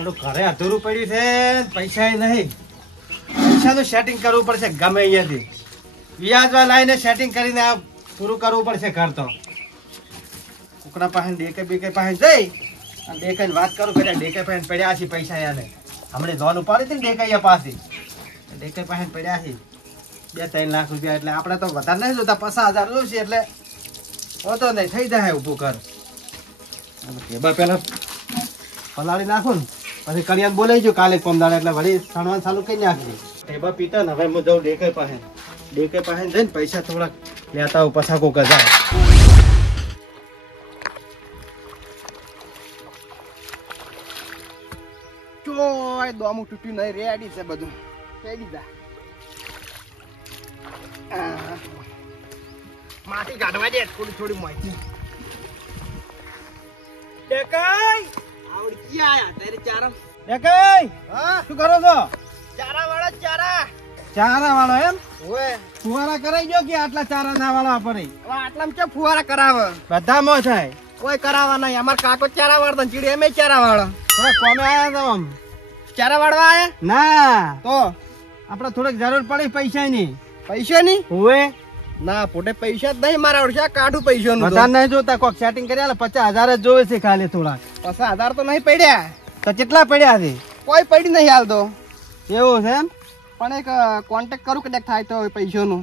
થોડું ઘરે અધૂરું પડ્યું છે, પૈસા નહીં. પૈસાનું સેટિંગ કરવું પડશે ગમે અહીંયાથી. વ્યાજમાં લાવીને સેટિંગ કરીને આ પૂરું કરવું પડશે ઘર તો. કુકડા પાસે ડેકે બેકે પાસે જઈ અને ડેકાઈને વાત કરું કે ડેકે પાસે પડ્યા છે પૈસા યાને. હમણાં લોન ઉપાડી હતી ને ડેકાઈયા પાસે, ડેકે પાસે પડ્યા છે 2-3 લાખ રૂપિયા. એટલે આપણે તો વધારે નહીં જોતા, 50,000 જોઈશે એટલે હોતો નહીં, થઈ જાય ઊભું કર. ટેબા પેલા પલાળી નાખું ને પછી કડિયાને બોલાવી જો કાલે કોમદાડે એટલે વળી સણવાનું ચાલુ કરી નાખી. ટેબા પીતા ને હવે હું જાઉં ડેકે પાસે જઈને પૈસા થોડાક લેતા આવું પછાકો કજા. ચોય દોમું તૂટ્યું નહીં, રેડી છે બધું, રેડી જા. માટી કાઢવા દે થોડી માહિતી. ડેકાઈ આવડી આયા તારે ચારા. ડેકાઈ હા શું કરો છો? ચારા વાળા ચારા. ચારા વાળો એમ? ઓય ફુવારા કરાઈ ગયો કે આટલા ચારા ના વાળા પડે? હવે આટલામાં કેમ ફુવારા કરાવે? બધામાં થાય. કોઈ કરાવવા નહીં. અમાર કાકો ચારા વાળતા ને ચીડી અમે ચારા વાળો. થોડા કોમે આયા તો આમ ચારા વાળવા આયા ના તો આપણે થોડીક જરૂર પડી પૈસાની. પૈસા ની હોવે ના પોતે પૈસા જ નહીં મારા ઓળખા કાઢું પૈસાનું. વધારે નહીં જોતા, કોક સેટિંગ કરી આલે 50,000 જ જોવે છે ખાલી. થોડા 50,000 તો નહીં પડ્યા. તો કેટલા પડ્યા છે? કોઈ પડી નહીં હાલ તો. એવું છે એમ? પણ એક કોન્ટેક્ટ કરું કદાચ થાય તો પૈસાનું.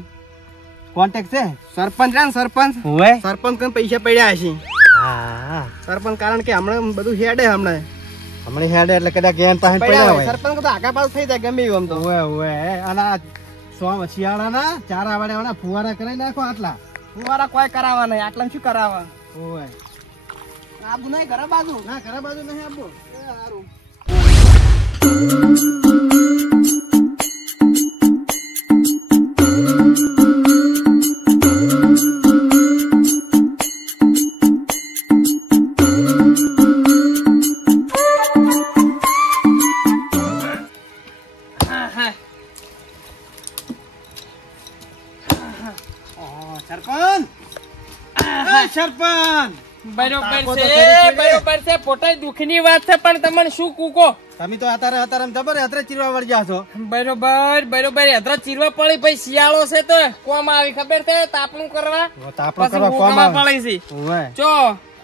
કોન્ટેક્ટ છે સરપંચ રે ને સરપંચ. હોવે સરપંચ કઈ પૈસા પડ્યા હશે. હા સરપંચ કારણ કે હમણાં બધું હેડે હમણાં હેડે એટલે કદાચ એન પાસે પડ્યા હોય. સરપંચ તો આગા પાછું થઈ જાય ગમે એવું આમ તો. હોવે હોવે. અને આ શિયાળાના ચારા વાળા ફુવારા કરાવી નાખો આટલા. ફુવારા કોઈ કરાવવા નહીં. આટલા શું કરાવવા? હોવે આબુ નહીં ઘરે બાજુ. ના ઘરે બાજુ નહીં આપવું. સારું. સરપંચ બરોબર છે પોતે દુઃખની વાત છે, પણ તમને શું કૂકો? તમે તો અત્યારે જબર અત્યારે ચીરવા વળી જા છો. બરોબર અધરા ચીરવા પડી. ભાઈ શિયાળો છે તો કોમ આવી ખબર છે તાપણું કરવા. તાપણું કરવા કોમ પડી છે. જો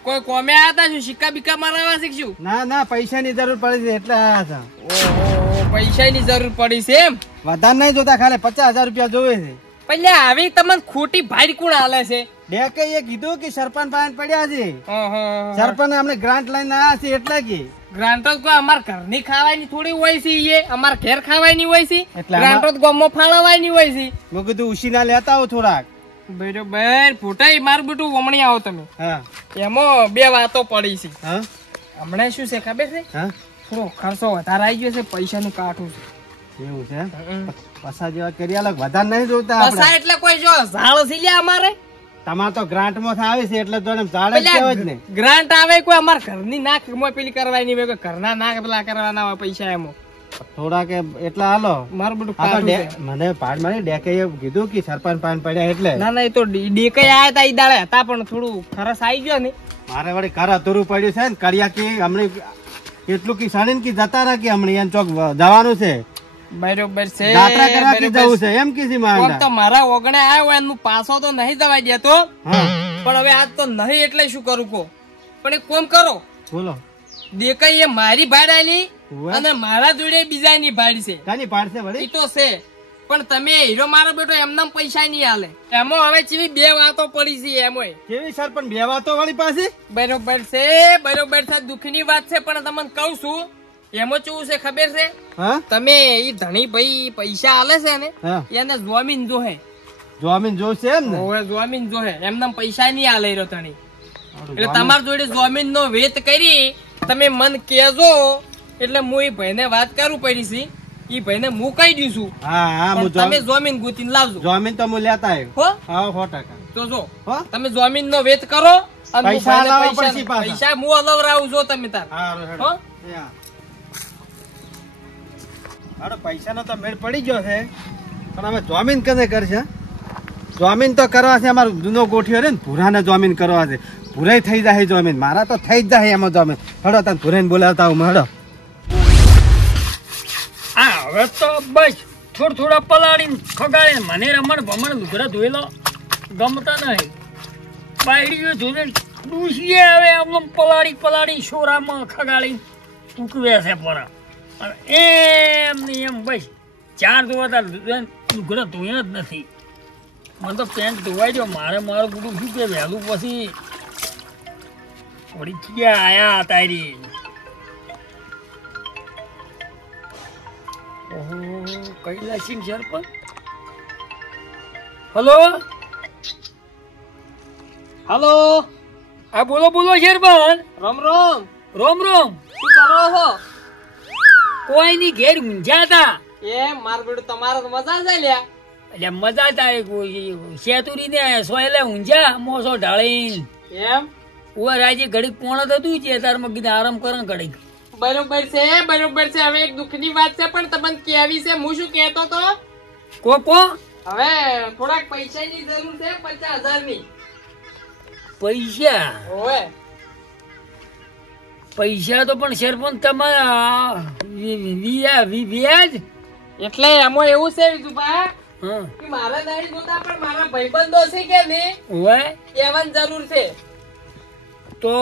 કોઈ કોમે આયા હતા શું સિક્કા બિક્કા મારવા શીખશું? ના પૈસાની જરૂર પડી છે એટલે આયા હતા. ઓહો પૈસાની જરૂર પડી છે એમ? વધારે નહીં જોતા, ખાલી 50,000 રૂપિયા જોવે છે. એટલે આવી તમને ખોટી ભાઈ કોણ હાલે છે? ડેકે એ કીધું કે સરપંચ પાસે પડ્યા છે. સરપંચ અમને ગ્રાન્ટ લઈને આવ્યા છે એટલે કે ગ્રાન્ટ તો અમાર ઘરની ખાવાની થોડી હોય છે, એ અમાર ઘેર ખાવાની હોય છે. એટલે ગ્રાન્ટ તો ગામમાં ફાળવવાની હોય છે. મેં કીધું ઉશીના લેતા આવો થોડાક. બરોબર ફૂટાઈ મારું બેટું વમણી આવો તમે. હા એમાં 2 વાતો પડી છે. હા હમણાં શું છે ખબર છે? હા થોડો ખર્ચો વધારે આવી ગયો છે, પૈસાનું કાઠું છે. એવું છે? પસા જેવા કરી અલગ વધારે નહીં જોતા આપણે. પસા એટલે કોઈ જો ઝાડ છે લ્યા અમારે. તમાર તો ગ્રાન્ટ માં આવે છે એટલે તો ઝાડ જ કહેવાય જ ને. ગ્રાન્ટ આવે કોઈ અમાર ઘરની નાક મોય પેલી કરવાની હોય, ઘરના નાક પેલા કરવાના હોય પૈસા એમાં. થોડા કે એટલા હાલો મારું બધું મને પાડ મારી ડેકે કીધું કે સરપંચ પાન પડ્યા એટલે. ના એ તો ડેકે આયા હતા ઈ દાડે હતા, પણ થોડું ખરસ આવી ગયો ને. મારે વળી ઘર અધૂરું પડ્યું છે ને. કડિયા કે હમણાં એટલું કે સાણી કે જતા રહ્યા કે હમણાં એને ચોક જવાનું છે. બરોબર છે યાત્રા કરવા કે જવું છે એમ કીધી મારા. તો મારા ઓગણે આવ્યો એનું પાછો તો નહીં જવાય દેતો, પણ હવે આજ તો નહીં એટલે શું કરું કો. પણ એક કામ કરો, બોલો. દેખાઈ એ મારી ભાડાની અને મારા જોડે બીજાની ભાડ છે. કાની ભાડ છે વળી? ઈ તો છે, પણ તમે હીરો મારો બેટો એમના પૈસા નહીં હાલે. એમાં હવે ચીવી 2 વાતો પડી છે. એમાં કેવી સરપંચ 2 વાતો વાળી પાસે? બરોબર છે દુઃખની વાત છે, પણ તમને કઉ છું એમાં કેવું છે ખબર છે? તમે ઈ ધણી ભાઈ પૈસા હાલે છે ને એને જમીન જોહે. જમીન જોશે એમ ને? હવે જમીન જોહે, એમને પૈસા નહીં હાલે રહ્યો ધણી. એટલે તમારી જોડે જમીન નો વેત કરી તમે મન કેજો એટલે હું એ ભાઈ ને વાત કરું પડી છે. ઈ ભાઈ ને હું કહી દઈશું. તમે જમીન ગોતીને લાવજો. જમીન તો હું લેતા આવ્યો. 100%. તો જો તમે જમીન નો વેત કરો અને પૈસા હું અલવરાવું જો તમે તાર. પૈસા નો તો મેળ પડી ગયો છે, પણ અમે જમીન કને કરશે? જમીન તો કરવા છે અમારો જૂનો ગોઠિયો રે ને, ભૂરાને જમીન કરવા છે. ભૂરાઈ થઈ જાય જમીન, મારા તો થઈ જ જાય એમાં જમીન. હડો તને ભૂરાઈને બોલાવતા હું. હડો. હવે તો બસ થોડા પલાળીને ખગાડે મને રમણ ભમણ લુગડા ધોયેલો ગમતા નહીં બાયડીઓ ધોઈને ડૂસીએ હવે આમ પલાળી શોરામાં ખગાડી ઉકવે છે પરા અને એમ ને એમ બસ ચાર ધોવાતા લુગડા ધોયા જ નથી મને તો પેન્ટ ધોવાઈ ગયો મારું બધું શું કે વહેલું પછી થોડી ક્યાં આયા તારી ઓહો કૈલાસિંહ સરપંચ હલો હલો હા બોલો શેરબાન રામ રામ રોમ શું કરો છો? કોઈ ની ઘેર ઊંઝા હતા એ માર બેડું તમારે તો મજા જ લ્યા. એટલે મજા થાય શેતુરી ને સોયલે ઊંઝા મોસો ઢાળી એમ ઉવા રાજે ઘડીક પોણત હતું છે તારમાં કીધું આરામ કરો ઘડીક બરોબર છે. હવે એક દુઃખની વાત છે પણ તમને કેવી છે. હું શું કહેતો તો કો હવે થોડાક પૈસાની જરૂર છે 50,000 ની. પૈસા ઓએ પૈસા તો પણ સરપંચ તમારા વ્યાજ એટલે એમાં એવું છે વિજુભા હા કે મારે નહીં જોતા પણ મારા ભાઈબંધો છે કે નહીં હોય એવાની જરૂર છે. તો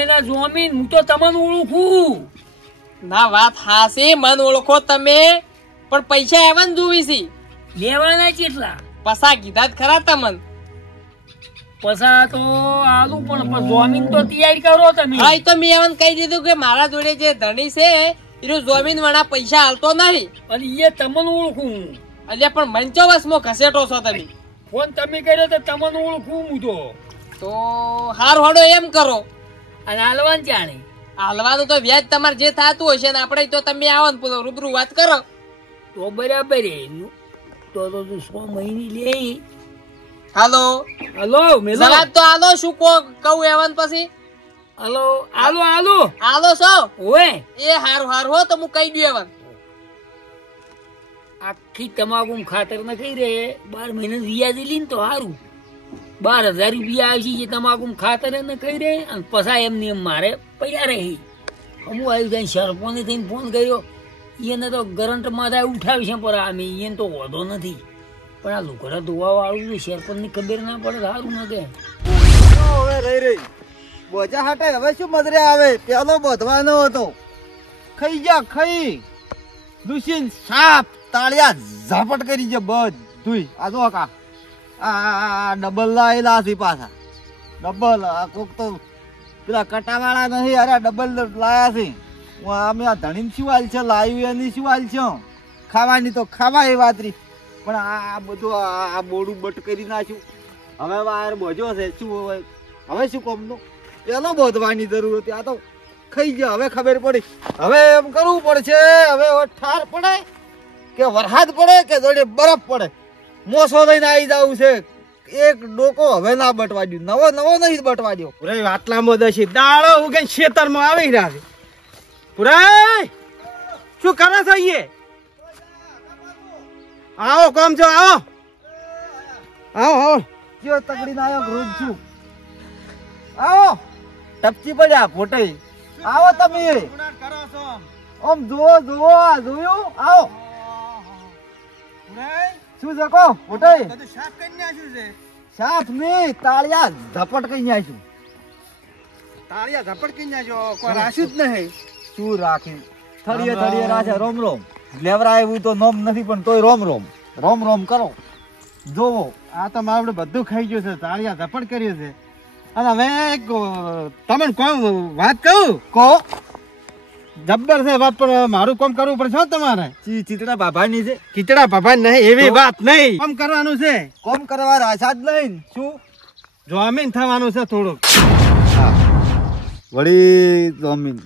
એના જમીન હું તો તમને ઓળખું ના વાત હાસી મન ઓળખો તમે પણ પૈસા એવાને જોવી છે. લેવાના કેટલા પસા કીધા જ ખરા તમને. પસા તો આલુ પણ જમીન તો તૈયાર કરો તમે હા તો મેં એવાને કહી દીધું કે મારા જોડે જે ધણી છે એનો જમીન વાળા પૈસા હાલતો નહીં અને એ તમને ઓળખું એટલે પણ મંચોવસમાં ઘસેટો છો તમે. ફોન તમે કર્યો તો તમને ઓળખું હું તો હાર હોડો એમ કરો અને હાલવાન જાણે હાલવાનું તો વ્યાજ તમારે જે થતું હશે ને આપણે તો તમે આવો ને રૂબરૂ વાત કરો તો બરાબર તો તું 100 મહિને લે હાલો મેલો જવાબ તો આલો શું કહું એવન પછી આલો છો ઓએ એ હારું હો તો હું કહી દઉં એવન આખી તમાકુ ખાતર ન કહી રે 12 મહિના વ્યાજ લઈને તો સારું 12,000 રૂપિયા આવશે જે તમાકુ ખાતર ન કહી રે અને પછા એમની એમ મારે પૈયા રહી અમુક આવ્યું ત્યાં સરપંચે થઈને ફોન કર્યો એને તો કરંટ માથા ઉઠાવી છે પર અમે એને તો વધો નથી પણ આ લુગડા ધોવા વાળું સરપંચની ખબર ના પડે સારું ન કે હવે રહી બોજા હાટે હવે શું મદરે આવે પેલો બધવાનો હતો ખાઈ દુશીન સાપ તાળિયા ઝાપટ કરી છે બધું આ જો કા આ ડબલ લાયેલા છે પાછા ડબલ કોક તો પેલા કટાવાળા નહીં અરે ડબલ લાયા છે અમે આ ધણીને શું હાલ છે લાવ્યું એની શું હાલ છે ખાવાની તો ખાવા એ વાતરી પણ આ બધું આ બોડું બટ કરી નાખ્યું હવે વાર બોજો છે શું હવે શું કોમનું પેલો બોધવાની જરૂર હતી આ તો ખાઈ ગયો હવે ખબર પડી હવે એમ કરવું પડશે હવે ઠાર પડે કે વરસાદ પડે કે જોડે બરફ પડે મોસો લઈને આવી જવું છે એક ડોકો હવે ના બટવા દઉં નવો નહીં બટવા દો પુરાઈ આટલામાં દશી દાડો ઉગે ખેતરમાં આવી રહ્યા છે. પુરાઈ શું કરો છો અહીંયા? આવો કોમ છો આવો કયો તગડી ના આવ્યો રોજ છું આવો ટપચી પડ્યા ફોટે આવો તમે આમ જુઓ આ જોયું આવો શું છે કો ફોટે સાફ નહીં તાળિયા ઝપટ કઈ નાખ્યું કોઈ રાખ્યું જ નહીં શું રાખ્યું થળીએ રાખ્યા રોમ લેવરા એવું તો નોમ નથી પણ તોય રોમ કરો જોવો આ તો મારે બધું ખાઈ ગયું છે તાળિયા ઝપટ કર્યું છે અને હવે તમને કોમ વાત કહું કો જબ્બર છે વાત પણ મારું કામ કરવું પડશે હો તમારે. ચીતડા બાભાની છે ખીચડા બાબા નહીં એવી વાત નહીં કામ કરવાનું છે કોમ કરવા રાશા જ નહીં શું જમીન થવાનું છે થોડુંક વળી જમીન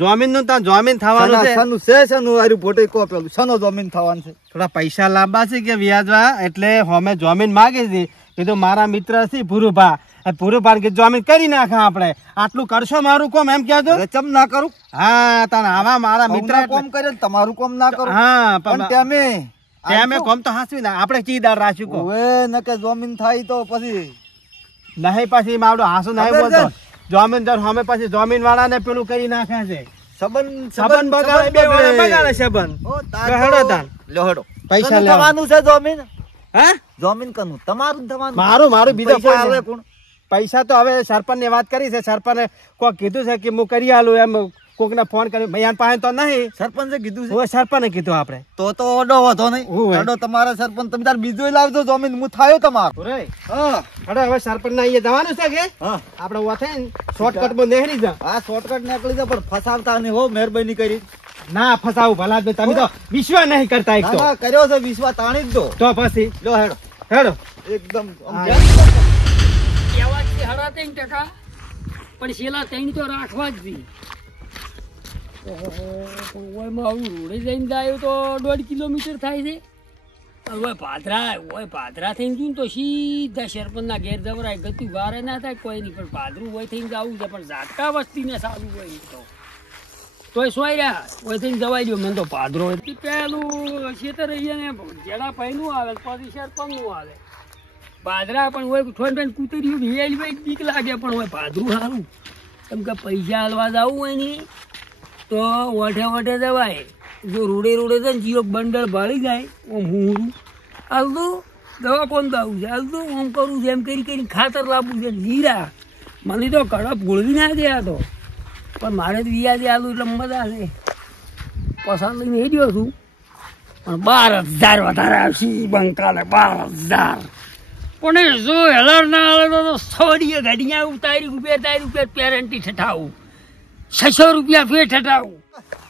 જમીન નું જમીન થવાનું છે શનું આર્યું ફોટો કો પેલું શનો જમીન થવાનું છે થોડા પૈસા લાવવા છે કે વ્યાજવા એટલે અમે જમીન માગે છે કીધું મારા મિત્ર છે ભૂરુભા કે જમીન કરી નાખા આપણે આટલું કરશો મારું કોમ એમ કહેજો ચમ ના કરું હા તને આવા મારા મિત્ર કોમ કરે તમારું કોમ ના કરું હા પણ તમે કોમ તો હાસવી ના આપણે ચીદાર રાખ્યું કો હવે ન કે જમીન થાય તો પછી નહીં પછી મારું હાસુ નહીં બોલતો જમીન દર અમે પછી જમીન વાળા ને પેલું કરી નાખે છે સબન બગાડે બે વડે બગાડે સબન ઓ હેડો તાન લો હેડો પૈસા કનું લેવા. થવાનું છે જમીન હે જમીન કનું તમારું ને થવાનું મારું બીજો પૈસા કોઈ આવે નહીં. કોણ પૈસા તો હવે સરપંચ ને વાત કરી છે સરપંચે કોઈ કીધું છે કે હું કરી આલું એમ કોકને ફોન કર્યો મૈયાન પાસે તો નહીં સરપંચે કીધું છે હું સરપંચે કીધું આપણે તો ઓડો વધો નહીં ઓવે. ઓડો તમારા સરપંચ તમે તાર બીજો લાવજો જમીન હું થાયો તમારો રે હા હડો હવે સરપંચ ના અહીંયા જવાનું છે કે હા આપણે ઓથે શોર્ટકટ માં નેહરી જા આ શોર્ટકટ નીકળી જાય પણ ફસાવતા નહીં હો મહેરબાની કરી ના ફસાવું ભલા જ નહીં. તમે તો વિશ્વાસ નહીં કરતા એક ના તો ના કર્યો છે વિશ્વાસ તાણી જ દો તો પછી લો હેડો હેડો એકદમ આમ હા. ધ્યાન કહેવાથી 3.5%, પણ છેલ્લા 3 તો રાખવા જ દી. ઓયમાં આવું રોડે જઈને જાય તો 1.5 કિલોમીટર થાય છે. હવે પાદરા થઈને જવું ને તો સીધા સરપંચના ઘેર જવરાય, ગતિ વારે ના થાય કોઈ નહીં, પણ પાદરું હોય થઈને જવું છે, પણ ઝાટકા વસ્તીને સારું હોય નહીં તો તોય સોય રહ્યા હોય થઈને જવાય દો. મને તો પાદરો હોય પેલું ખેતર ને જેડા પૈનું આવે પછી સરપંચનું આવે. પાદરા પણ હોય થોડી કૂતરીઓ હિયાલી ભાઈ બીક લાગે, પણ હોય પાદરું સારું. કેમ કે પૈસા હાલવા જવું હોય ને તો વઠે જવાય. જો રોડે છે ને જીઓ બંડળ ભાળી જાય આમ હું હાલતું દવા કોણ દાવું છે, હાલતું આમ કરવું છે, એમ કરી ખાતર લાવવું છે. લીરા મને તો કડપ ગોળવી ના દે આ તો, પણ મારે તો વ્યાજે આલું એટલે મજા છે. પસંદ લઈને એ ગયો છું, પણ 12,000 વધારે આવશે બંકાને. 12,000 પણ એ જો હેલર ના આવે તો સોડીએ ઘડિયા ઉતારી રૂપિયા પેરેન્ટી ઠઠાવું 600 રૂપિયા ફેર ઠઠાવું.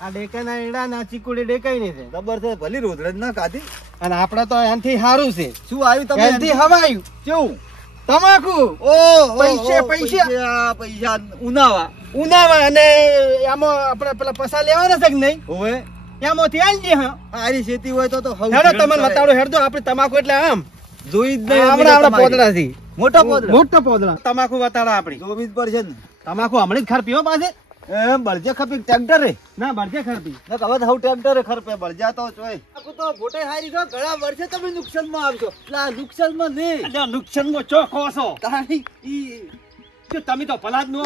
આ ડેકાના એડા ના ચીકુડી ડેકાઈ નહીં છે ખબર છે ભલી રોધડે જ ના ખાધી અને આપણે તો એનાથી સારું છે. શું આવ્યું તમે એનાથી હવાયું કેવું તમાકુ પૈસા પૈસા ઉનાવા ઉનાવા અને આમાં આપણે પેલા પૈસા લેવાના છે કે નહીં હોવે એમાંથી આલજે. હા આરી ખેતી હોય તો હેડો તમને બતાડો હેડો આપણે તમાકુ એટલે આમ જોઈ જ આપણા પોદડા થી મોટા પોદડા મોટો પોદડા તમાકુ બતાડો આપણી જોવી જ પડશે ને તમાકુ હમણાં જ ખરપીઓ પાસે એમ બળજે ખપી ટ્રેક્ટર રે ના બરજે ખરપી ને હવે તો ટ્રેક્ટર ખરપે બળજા તો જોઈ આખું તો ભોટે હારી છો ઘણા વર્ષે તમે નુકસાનમાં આવશો એટલે આ નુકસાનમાં નહીં નુકસાન માં ચોખ્ખો છો તારી ઈ જો તમે તો ભલા જ નો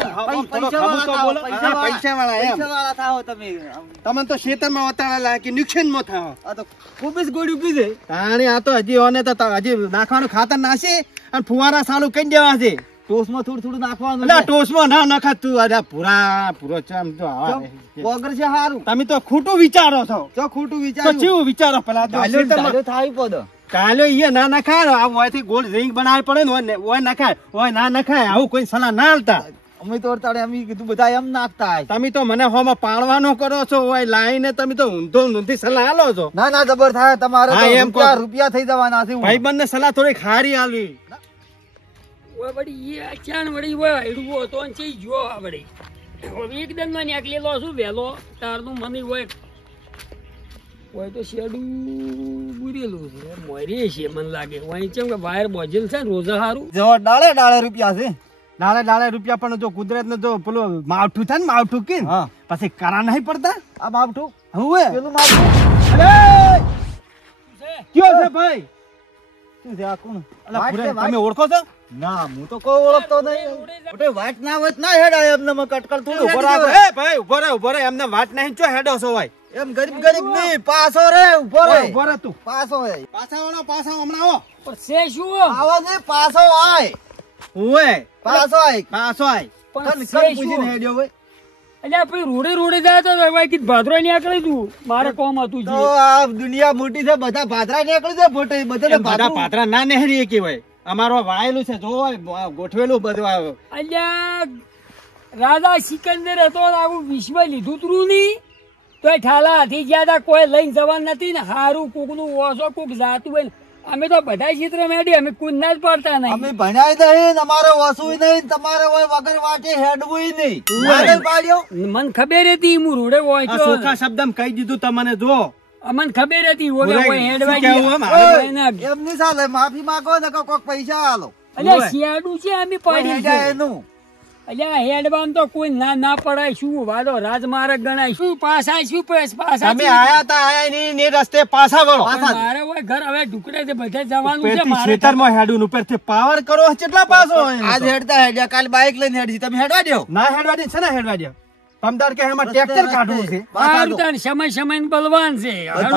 પૈસા પૈસા વાળા એમ વાળા થાઓ તમે તમે તો ખેતરમાં વતાડેલા કે નુકસાન માં થાવ આ તો ખૂબ જ ગોળી ઉભી છે તાણી આ તો હજી ઓને તો હજી નાખવાનું ખાતર નાખી અને ફુવારા ચાલુ કરી દેવા છે. ટોસમાં થોડું નાખવાનું એટલે ટોસમાં ના નખા તું અરે પૂરો ચમ તો આવા વગર છે હારું તમે તો ખોટું વિચારો છો. જો ખોટું તો વિચાર્યું કેવું વિચારો પેલા તો ખેતરમાં થાય પદ કાલે ઈ ના નખાય આ ઓયથી ગોળ રિંગ બનાવી પડે ને ઓય નખાય ઓય ના નખાય આવું કોઈ સલાહ ના આલતા. અમે તો તારે અમે કીધું બધા એમ નાખતા તમે તો મને હોમાં પાળવાનો કરો છો ઓય લાઈને તમે તો ઊંધી સલાહ આલો છો. ના જબર થાય તમારે હા, તો એમ કહો. રૂપિયા થઈ જવાના છે ભાઈબંધને સલાહ થોડી ખારી આલવી. ઓય વળી એ અચાન વળી હોય હેડવો તો ચઈ જો આ વળી હવે એકદમ માં નીકળેલો છું વહેલો તારનું મને હોય તો શેડું બુરેલું છે મોરી છે મને લાગે હોય ચેમ કે વાયર બોજેલ છે ને રોજા હારું જો ડાળે રૂપિયા છે ડાળે રૂપિયા પણ જો કુદરત ને જો પેલું માવઠું થાય ને માવઠું કે હા પછી કરા નહીં પડતા આ માવઠું હવે પેલું માવઠું કયો છે ભાઈ શું છે આ કોણ અલા વાટ ભુરે, છે, વાટ? તમે ઓળખો છો? ના હું તો કોઈ ઓળખતો નહીં ઓટે વાટ ના હોય તો ના હેડાય એમને મેં કટકલ થોડું ઉભો હેડી રહો. જવાય. એ ભાઈ ઉભો રહે એમને વાત નહીં ચો હેડો છો ભાઈ એમ ગરીબ નહીં પાછો રે ઉભો રે ઉભો રહે તું પાછો રે પાછા હમણાં આવો પણ છે શું આવા ને પાછો આય હુએ પાછો આય પાછો આય પણ કન છે પૂછીને શું હેડ્યો હોય એટલે આપણે રોડે જાય તો ભાઈ કીધું ભાદરો નીકળી તું મારે કોમ હતું તો જે આ દુનિયા મોટી છે બધા ભાદરા નીકળી જાય ફોટે બધા એમ બધા પાત્રા ના નહેરી કહેવાય અમારો વાયેલું છે જો ગોઠવેલું બધું આવે. અલ્યા રાજા સિકંદર હતો ને આવું વિશ્વ લીધું તું નહીં તોય ઠાલા હાથી ગયા તા કોઈ લઈને જવાનું નથી ને હારું કોકનું ઓછો કોક જાતું હોય ને અમે તો બધા ચિત્ર મેડી અમે કુંદના જ પડતા અમે નહીં ભણ્યા નહીં ને અમારે વસુય નહીં ને તમારે હોય વગર વાટે હેડવું નહીં આગળ પાડ્યો મને ખબર હતી હું રોડે આ હોય સોખા શબ્દમ કહી દીધું તમને જો અમને ખબર હતી ઓલે બોલાય. હોય હેડવા શું કહેવું એમ? ગયા. એમ નહીં ચાલે માફી માંગો ને કોઈક પૈસા આલો અલ્યા શિયાળું છે અમે પડી હેડ્યા છે. એનું અલ્યા હેડવામ તો કોઈ ના પડાય શું વાદો રાજમાર્ગ ગણાય શું પાછા શું પાછા તમે આયા તા આયા ની રસ્તે પાછા વળો મારે હોય ઘર હવે ઢુકડે છે બધે જવાનું છે ઉપરથી મારે ખેતરમાં હેડું ઉપરથી પાવર કરો કેટલા પાસો હોય એનો આજ તો? હેડતા હેડ્યા કાલ બાઇક લઈને હેડી તમે હેડવા દો ના હેડવા દે છે ને હેડવા દે પમદાર કે એમાં ટ્રેક્ટર કાઢવું છે. સારું તાન સમય બલવાન છે હાલો,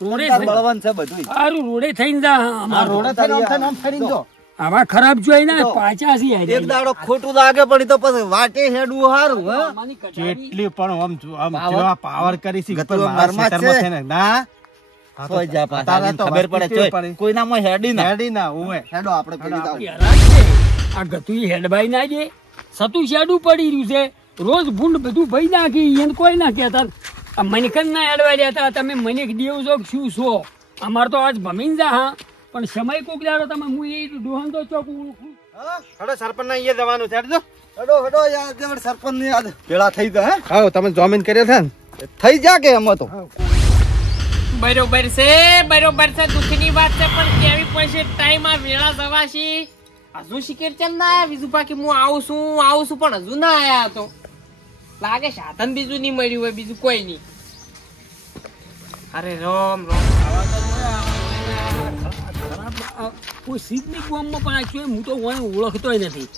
રોડે થઈ- બળવાન છે બધું. સારું રોડે થઈને જા આ અમારો. રોડે થઈને આમ થઈને આમ ફરીને જો. આવા ખરાબ જોઈ ને પાછા છે યાર. એક દાડો ખોટું લાગે પણ ઈ તો પછી વાટે હેડવું હારું હે. આમાંની કટારી. જેટલી પણ આમ આમ પાવર? જેવા પાવર કરી છે ગતું આમ મારા નરમાત ખેતરમાં છે. છે ને ના સોય જા પાછા. તારા તો ખબર પડે વસ્તી ચોય. પડે. કોઈનામાં હેડી ના હેડી ના ઉવે હેડો આપણે પેલી દાવ. હેરાન છે. આ ગતુઈ હેડબાઈ ના દે સતું શેડું પડી રહ્યું છે રોજ ભૂંડ બધું ભઈ નાખી એને કોઈ ના કહેતા આ મનકન ના હેડવા દેતા તમે મને દેવ છો કે શું છો અમાર તો આજ ભમીન જા હા પણ સમય કોક દાડો તમે હું એ ડોહન તો ચોક ઓળખું. હડો સરપંચ ના અહીંયા જવાનું છે હેડજો. હેડો હેડો યાર દેવડ સરપંચ ની યાદ ભેળા થઈ ગયા હે. હાઉ તમે જોમીન કર્યો છે ને થઈ જા કે એમાં તો બરોબર છે દુઃખની વાત છે પણ કેવી પડશે ટાઈમ આ વેળા જવાશી હજુ શિખર ચમ ના આયા બીજું બાકી હું આવું છું પણ હજુ ના આયા તો લાગે સાધન બીજું નહીં મળ્યું હોય બીજું કોઈ નહીં. અરે રામ કોઈ સિદ્ધની ગામમાં પણ actually હું તો કોઈ ઓળખતોય નથી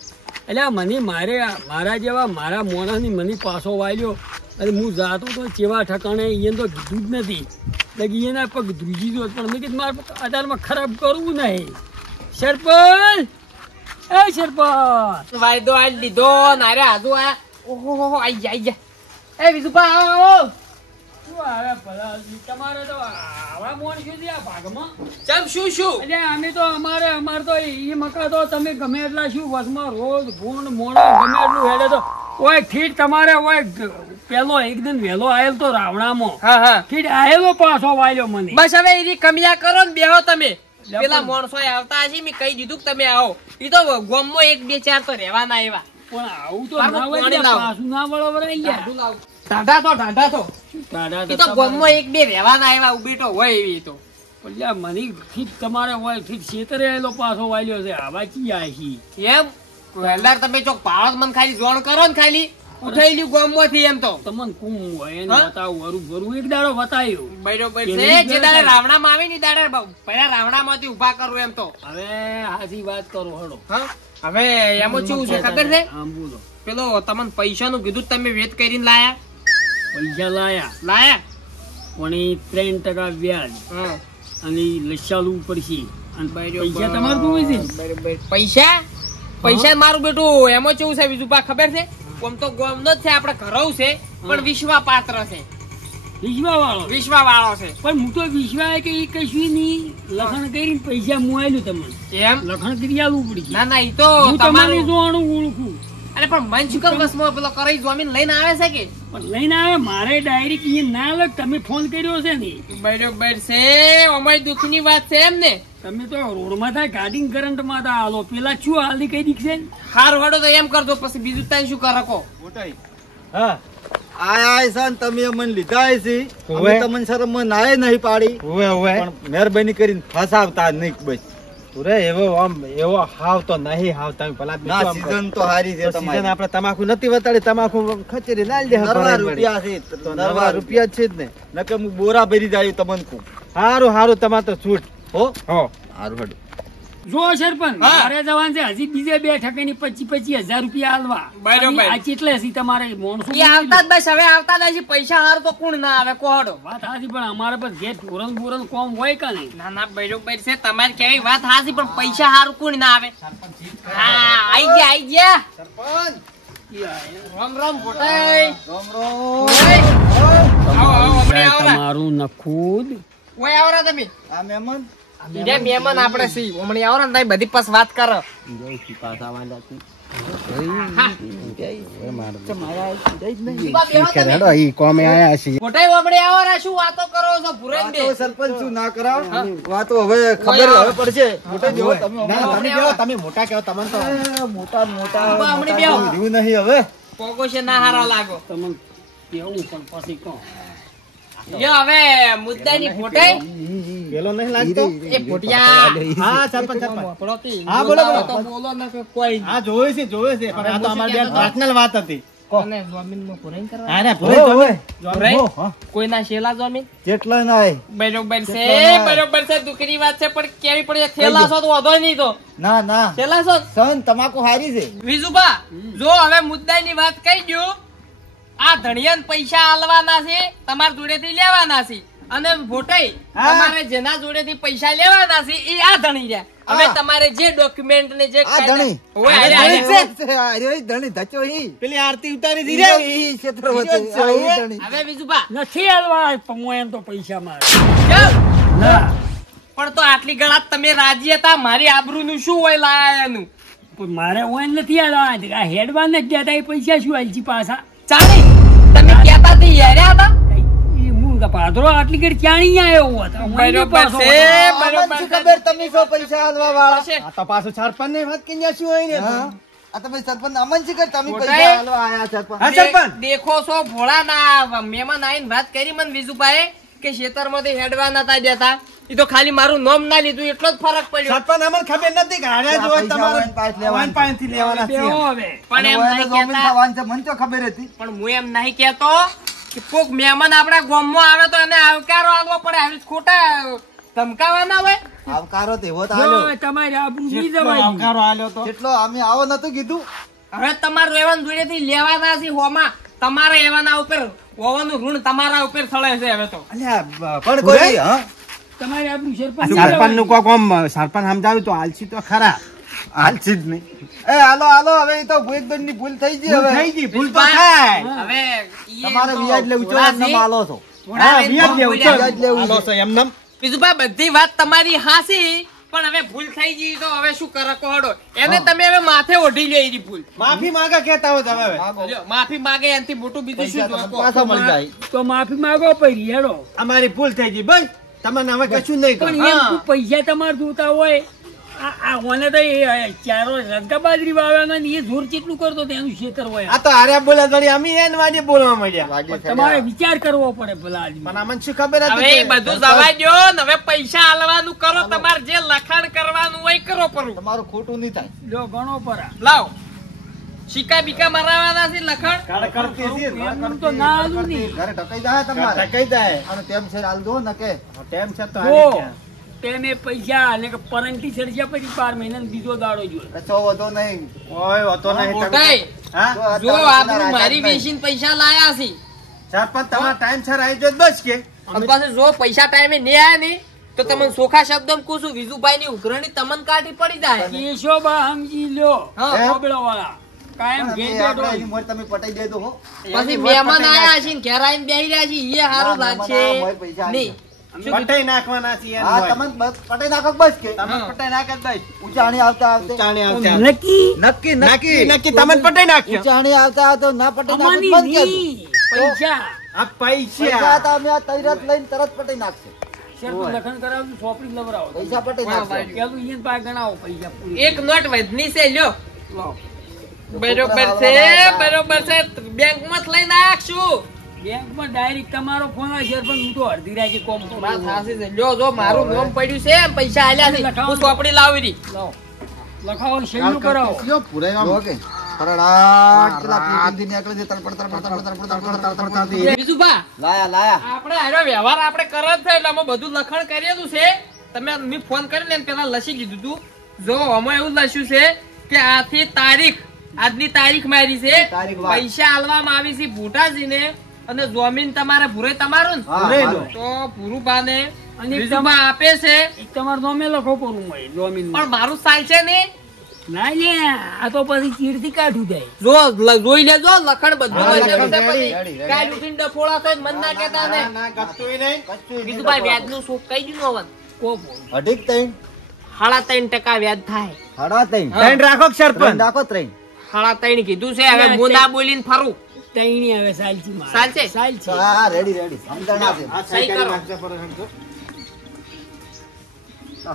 એટલે આ મને મારા જેવા મારા મોણાની મને પાછો વાળ્યો અને હું જાતો તો ચેવા ઠકાણે એને તો કીધું જ નથી એટલે એના પગ ધ્રુજી દો પણ મેં કીધું મારે અઢારમાં ખરાબ કરવું નહીં. સરપંચ એ સરપંચ વાયદો આ લીધો નારે આજુ આયા ઓહો આઈ જા એ બીજું પા આવો શું આવે ભલા તમારે તો આવા મોણ શું છે આ ભાગમાં ચમ શું એટલે અમે તો અમારે તો એ મકા તો તમે ગમે એટલા શું વસમાં રોજ ભૂંડ મોણો ગમે એટલું હેડે તો ઓય ઠીક તમારે ઓય પેલો એકદમ વહેલો આયેલ તો રાવણામાં હા ઠીક આયેલો પાછો વાળ્યો મને બસ હવે એની કમિયા કરો ને બેહો તમે પેલા માણસો આવતા હશે મેં કહી દીધું કે તમે આવો ઈ તો ગામમાં 1 2 4 તો રહેવાના એવા પણ આવું તો મારું ના પાણી વળે લાવો. પાછું ના વળવરાઈ ગયા ઢાઢા તો તાડા ઈ તો ગામમાં 1 2 રહેવાના એવા ઉભેટો હોય એવી તો પણ યાર મને ઠીક તમારે હોય ઠીક છેતરે આયેલો પાછો વાળ્યો છે આવા ચી આહી એમ વહેલાર તમે ચોક પાડો મને ખાલી જોણ કરો ને ખાલી ઉઠાઈ લ્યું ગામમાંથી એમ તો તમને કુમ હોય એને હા? બતાવું વરું એક દાડો બતાવ્યું બરોબર પેલી છે જ જે વાત દાડે આવી. રાવણામાં આવે ને દાડે પહેલા રાવણામાંથી ઊભા કરું એમ તો હવે હાથી વાત કરો હડો હા હવે એમાં કેવું છે ખબર છે આમ બોલો પેલો તમને પૈસાનું કીધું જ તમે વેત કરીને લાયા પૈસા લાયા પણ એ 3% વ્યાજ હમ. અને ઈ લસાલું પડશે અને બરોબર. પૈસા તમારે જોવે છે ને? બરોબર. પૈસા મારું બેટું એમાં કેવું છે બીજું પા ખબર છે આમ તો ગોમ નો જ છે આપણે ઘરવ છે પણ વિશ્વા પાત્ર છે વિશ્વા વાળો વિશ્વા વાળો છે પણ હું તો વિશ્વા કે ઈ કશું નહીં લખણ કરીને પૈસા મુઆયલું તમને એમ લખણ કરી આલવું પડશે ના ના ઈ તો હું તમારી તમારું જોવાનું ઓળખું અરે પણ મન શું કામ વસમાં પેલો કરાઈ જમીન લઈને આવે છે કે પણ લઈને આવે મારે ડાયરેક્ટ અહીંયા ના લગ તમે ફોન કર્યો છે ને બરોબર છે અમારી દુઃખની વાત છે એમ ને તમે તો રોડમાં થાય ગાડી કરંટમાં તા હાલો પેલા શું હાલની કઈ દીકશે હારું હડો તો એમ કરજો પછી બીજું તાન શું કરો હા આય છે ને તમે મને લીધા છે હોવે. અમે તમને શરમ નાય નહીં પાડી ઉવે પણ મહેરબાની કરીને ફસાવતા નહીં બસ ઉરે એવો હાવ તો નહીં હાવ તમે ભલા ના સીઝન તો હારી છે સીઝન તમારી આપણે તમાકુ નથી વતાડી તમાકુ ખચેરી લાલ દે નરવા રૂપિયા છે તો નરવા રૂપિયા જ છે જ ને નકે હું બોરા ભરી જાય તમને કહું હારું તમારે તો છૂટ હો હો હારું હડું જો સરપંચ હા. મારે જવાનું છે હજી બીજે 2 ઠકાની 25,000 રૂપિયા હાલવા બરોબર. અને આ કેટલે છે તમારે મોણસો એ આવતા જ બસ હવે આવતા જ હશે. પૈસા હારું તો કોણ ના આવે કોહડો વાત હાચી પણ અમારે પર ઘેર બોરન કોમ હોય કે નહીં ના ના બરોબર છે તમારે કેવી વાત હાસી પણ પૈસા હારું કોણ ના આવે હા આઈ ગયા રામ રામ ભોટાઈ રામ રામ ઓય. આવો હમણાં આવરા તમારું નખુદ ઓય આવરા તમે આ મહેમાન ઈરે મહેમાન આપણે સી હમણાં આવરા ને તમે બધી પાસ વાત કરો હેડો ઈ કોમે આયા છે ભોટાઈ હમણાં આવરા શું વાતો કરો છો ભુરેન બે વાતો સરપંચ શું ના કરાવ વાતો હવે ખબર હવે પડશે મોટો જેવો તમે ના તમે કેવો તમે મોટા કેવો તમને તો મોટા ઉભા હમણાં બેહો. રહ્યું નહીં હવે પોગો છે ના હારા લાગો તમને કેવું પણ પછી કહો યો હવે મુદ્દાની ભોટાઈ પેલો નહીં લાગતો એ ભોટિયા હા સરપંચ આપણો કે હા, બોલો, બોલો. તો બોલો ને કે કોઈ હા જોવે છે પણ આ તો અમારી બે પર્સનલ વાત હતી અને જમીનમાં પુરાઈ કરવા અરે ભૂરાઈ ઓય, પુરાઈ? હો, હા. કોઈના શેલા જમીન જેટલા નાય. બરોબર છે કેટલા? બરોબર છે દુકરી વાત છે પણ કેવી પડે થેલા છો તો વધો નહીં તો ના ના થેલા છો સન તમાકુ હારી છે. વિજુબા જો હવે મુદ્દાની વાત કહી દઉં આ ધણિયાને પૈસા આલવાના છે તમારા જોડેથી લેવાના છે અને ભોટાઈ હા. તમારે જેના જોડેથી પૈસા લેવાના છે એ આ ધણી રહ્યા હવે હા. તમારે જે ડોક્યુમેન્ટ ને જે આ ધણી. ઓય, હારે, હારે. ધણી ધચો ઈ. પેલી આરતી ઉતારી દીધી ઈ ક્ષેત્ર વચ્ચે. ઈ જ છે, આ ઈ ઓય. ધણી. હવે વિજુબા નથી હાલવા પમો એમ તો પૈસા મારે જાઓ. ના પણ તો આટલી ગળા તમે રાજી હતા મારી આબરૂનું શું હોય લાયા એનું પણ મારે ઓન નથી હાલવા આ હેડવાન જ દેતા એ પૈસા શું હાલજી પાછા ચાલી તમે કહેતા હતી હેર્યા હતા એ હું પાદરો આટલી ઘડી ચાણી આવ્યો હતો બરોબર છે આમાં શું ખબર તમે છો પૈસા આલવા વાળા? છે. આ તો પાછું સરપંચ ની વાત કઈ શું હોય ને હા. આ તમે સરપંચ અમન શી કર તમે મોટાઈ. પૈસા આલવા આયા સરપંચ? હા, સરપંચ. દેખો છો ભોળા ના મહેમાન આવીને વાત કરી મને વિજુભાઈ કે ખેતર માંથી હેડવા નતા દેતા એ તો ખાલી મારું નામ ના લીધું એટલો જ ફરક પડ્યો સરપંચ અમને ખબર નથી કે હારે જો પૈસા તમારે વાન પાસે લેવાના. વાન પાસેથી લેવાના છે. બેહો હવે પણ એમ અને નહીં ઓયને જમીન કહેતા થવાની છે, મને તો ખબર હતી. પણ હું એમ નહીં કેતો કે કોક મહેમાન આપણા ગામમાં આવે તો એને આવકારો આપવો પડે આવી ખોટા ધમકાવાના હોય આવકારો તો એવો તો જો આલ્યો. તમારે આબરૂ નહીં જેટલો જવાય આવકારો આલ્યો તો જેટલો અમે આવો નતું કીધું. હવે તમારું એવાન જોડેથી લેવાના છે હોમાં તમારે એવાના ઉપર હોવાનું ઋણ તમારા ઉપર થળે છે હવે તો અલ્યા, પણ ભૂરાઈ? કોઈ હા તમારે આબરૂ આ સરપંચ સરપંચ નું કોક આમ સરપંચ સમજાવ્યું તો આલસી તો ખરા હાલશી જ નહીં. એ હાલો હાલો હવે એ તો એકદમ ની ભૂલ થઈ ગઈ ભૂલ હવે. થઈ ગઈ ભૂલ તો થાય હવે ઈ તમારે તો વ્યાજ લેવું ભોળા છો છે. એમને આલો છો. ભોળા હા, લઈને વ્યાજ લેવું બોલ્યા. વ્યાજ લેવું આલો છે. છો એમને વિજુભાઈ બધી વાત તમારી હાસી પણ હવે ભૂલ થઈ ગઈ તો હવે શું કરે કોહડો એને તમે હવે માથે ઓઢી લે એની ભૂલ માફી માંગા કેતા હો તમે હવે. માગો. લ્યો, માફી માંગે એનાથી મોટું બીજું પૈસા શું તમને જોકો? પાછા મળી જાય. તો માફી માંગો પડી હેડો અમારી ભૂલ થઈ ગઈ બસ તમને હવે કશું નહીં પણ કહું. એમ હા. તું પૈસા તમારે જોતા હોય આ ઓને તો એ ચારો રજકા બાજરી વાવ્યા ને એ જોર કેટલું કરતો તેનું ખેતર હોય આ તો હારે બોલ્યા વળી અમે એને વાડે બોલવા માંડ્યા વાગે પણ ચડ્યા. તમારે વિચાર કરવો પડે પેલા આદમી પણ અમને શું ખબર હતી હવે એ કે બધું જવા દો ને હવે પૈસા આલવાનું કરો તમારે જે લખાણ કરવાનું હોય એ કરો પરું તમારું ખોટું નહીં થાય. જો ઘણો પરા લાવ સિક્કા બીકા મરાવાના છે લખાણ કાળ કરતી હતી, એમનું તો ના આલું નહીં ઘરે ઢકાઈ જાય તમારે. ટકાઈ જાય અને તેમ છે હાલ દો ને કે ટેમ છે તો જો હારી ગયા. તેને પૈસા એટલે કે પરંટી ચડ્યા પછી 12 મહિનાનો બીજો દાડો જોઈએ કશો વધો નહીં. ઓય હોતો નહીં તમે. મોટાઈ હા જો આપણું મારી વેચીને પૈસા લાયા છે સરપંચ તમારા ટાઈમ સર આવી જો બસ કે અને પાછું જો પૈસા ટાઈમે નહીં આયા ને તો તમને સોખા શબ્દમાં કહું છું વિજુભાઈ ની ઉઘરણી તમને કાઢી પડી જાય કેશો બા સમજી લ્યો હા. ઓબળો વાળા કાયમ અમે ઘેર આપણે બેઠો એની મોર તમે પટાઈ દેજો હો. પછી મહેમાન આયા છે ને ઘેર આવીને બેહી રહ્યા છે એ સારું ના, લાગશે ના, મોય પૈસા નહીં પટાઈ નાખવાના છે એમ હા હોય. તમે બસ પટાઈ નાખો બસ કે તમે હા. પટાઈ નાખ જ દઈ. ઉચાણી આવતા આવતે ઉચાણી આવતા. નક્કી નક્કી નક્કી નક્કી તમે પટાઈ નાખ્યો ઉચાણી આવતા આવતા ના પટાઈ નાખો અમાની બંધ કરજો. નહીં પૈસા આ પૈસા પૈસા હતા અમે આ તૈયાર લઈને તરત પટાઈ નાખશે. શેરનું લખન કરાવજો સોપડી લવરાવો પૈસા પટાઈ વાહ, નાખશે. વાહ. પેલું ઈયન પાસે ગણાવો પૈસા પૂરી એક નોટ વધની છે લ્યો લાવો. બરોબર છે બરોબર છે બેંક માં લઈને નાખશું બેંકમાં ડાયરેક્ટ તમારો ફોન આવશે પણ હું તો અડધી રાતે કોમ કરું. વાત સાચી છે લ્યો જો મારું નામ પડ્યું છે એમ પૈસા આલ્યા છે હું ચોપડી લાવી રી લાવો લખાવો ને સહીનું કરાવો જો કે ફરડાટ પેલા પીપીથી નીકળે છે તડપડ તડપડ તડપડ તડપડ તડપડ તડપડ. બીજું બા લાયા લાયા આપણે આનો વ્યવહાર આપણે કરે જ છે એટલે અમે બધું લખણ કરેલું છે તમે મેં ફોન કરીને એને પેલા લસી કીધું તું જો અમે એવું લખ્યું છે કે આથી તારીખ આજની તારીખ મારી છે તારીખ વાર. પૈસા આલવામાં આવી છે ભૂટાજીને અને જમીન તમારે ભૂરે તમારું ને હા, ભૂરે મારું. તો ભૂરુબાને અને એક બીજુબા આપે છે એક તમારું નામે લખો પડવું હોય જમીન પણ મારું સાલ છે ને ના લે આ તો પછી ચીડથી કાઢું જાય જો જોઈ લેજો લખણ બધું હા, બતાવ્યું છે લખણ પછી. Ready, ready. કાંઈ ઉઠીને ડફોળા થાય મન ના કહેતા ને ના, ના, ગપતુંય નહીં. કચ્ચું બીજું ભાઈ વ્યાજનું સુખ કઈ દીધું હવે કોપો અઢીક ત્રણ 3.5% વ્યાજ થાય સાડા ત્રણ ત્રણ રાખો કે સરપંચ ત્રણ રાખો ત્રણ 3.5 કીધું છે હવે હું ના બોલીને ફરું તૈણી હવે સાલચી મારે સાલચે? સાલચી હા હા રેડી રેડી સમજણા છે આ સહી સહી કરો. કરી નાખજો પરસંગ તો.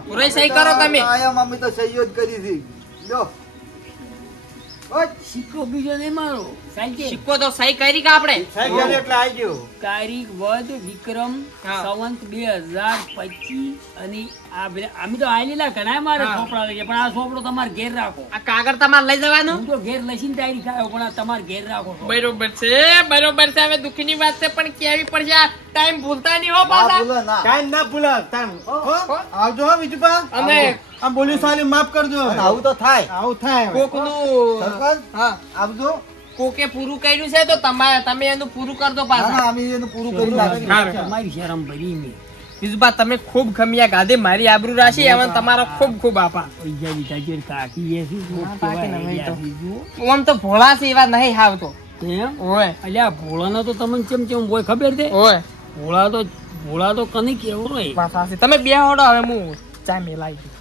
પૂરી સહી કરો તમે. કાયમ અમે તો સહીઓ જ કરી હતી લ્યો ઓય, સિક્કો બીજો નહીં મારો સાંજે સિક્કો તો સહી કરી કે આપણે સહી કર્યું એટલે આવી ગયું. તારીખ વધ વિક્રમ હા. સંવંત 2025 અને આ બધા અમે તો આયેલા ઘણા મારે હા. ચોપડા લઈ ગયા, પણ આ ચોપડો તમારે ઘેર રાખો. આ કાગળ તમારે લઈ જવાનું હું તો ઘેર લસીને તારીખ આવ્યો, પણ આ તમારે ઘેર રાખો. બરોબર છે હવે દુઃખની વાત છે પણ કેવી પડશે આ ટાઈમ ભૂલતા નહીં હો ના પાછા ભૂલો ના. કાંઈ ના ભૂલો તાન. હો? આવજો હો વિજુભા. અને આ બોલ્યું સાલી માફ કરજો. અને આવું તો થાય. આવું થાય હવે. કોકનું સરપંચ હા આવજો. કોકે પૂરું કર્યું છે તો તમે એનું પૂરું કરજો ના, પાછા ના, અમે એનું પૂરું કરી નાખીએ. હા. તમારી શરમ ભરી મેં વિજુભા તમે ખૂબ ખમિયા ગાધે મારી આબરૂ રાશી એમાં તમારો ખૂબ ખૂબ આભાર પૈસા લીધા છે કાકી એ શું ના, કેવાય કાકી નહીં યાર, તો. બીજું. આમ તો ભોળા છે એવા નહીં હાવતો એમ ઓય અલ્યા ભોળાનો તો તમને કેમ કેમ હોય ખબર છે? ઓય ભોળા તો કને કેવો રે. વાત સાચી. તમે બે હોડો હવે હું ચા મેલાઈ દઉં.